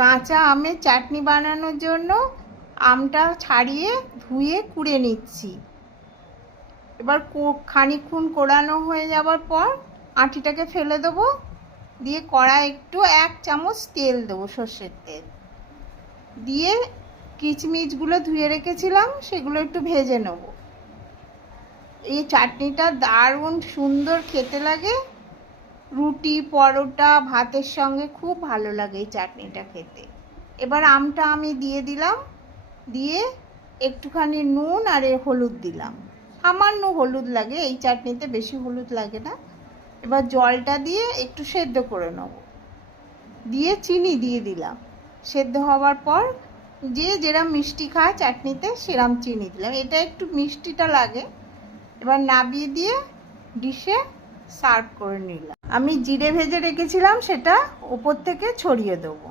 কাঁচা আমের চাটনি বানানোর জন্য আমটা ছাড়িয়ে ধুয়ে কুড়ে নিচ্ছি। এবার খানিকক্ষণ কোড়ানো হয়ে যাওয়ার পর আঁটিটাকে ফেলে দেবো, দিয়ে কড়ায় একটু 1 চামচ তেল দেবো, সর্ষের তেল দিয়ে কিচমিচগুলো ধুয়ে রেখেছিলাম সেগুলো একটু ভেজে নেব। এই চাটনিটা দারুণ সুন্দর খেতে লাগে, রুটি পরোটা ভাতের সঙ্গে খুব ভালো লাগে এই চাটনিটা খেতে। এবার আমটা আমি দিয়ে দিলাম, দিয়ে একটুখানি নুন আর হলুদ দিলাম, সামান্য হলুদ লাগে এই চাটনিতে, বেশি হলুদ লাগে না। এবার জলটা দিয়ে একটু সেদ্ধ করে নেব, দিয়ে চিনি দিয়ে দিলাম। সেদ্ধ হওয়ার পর যে যেরম মিষ্টি খায় চাটনিতে সেরম চিনি দিলাম, এটা একটু মিষ্টিটা লাগে। এবার নাবিয়ে দিয়ে ডিশে সার্ভ করে নিলাম। আমি জিরে ভেজে রেখেছিলাম, সেটা উপর থেকে ছড়িয়ে দেবো।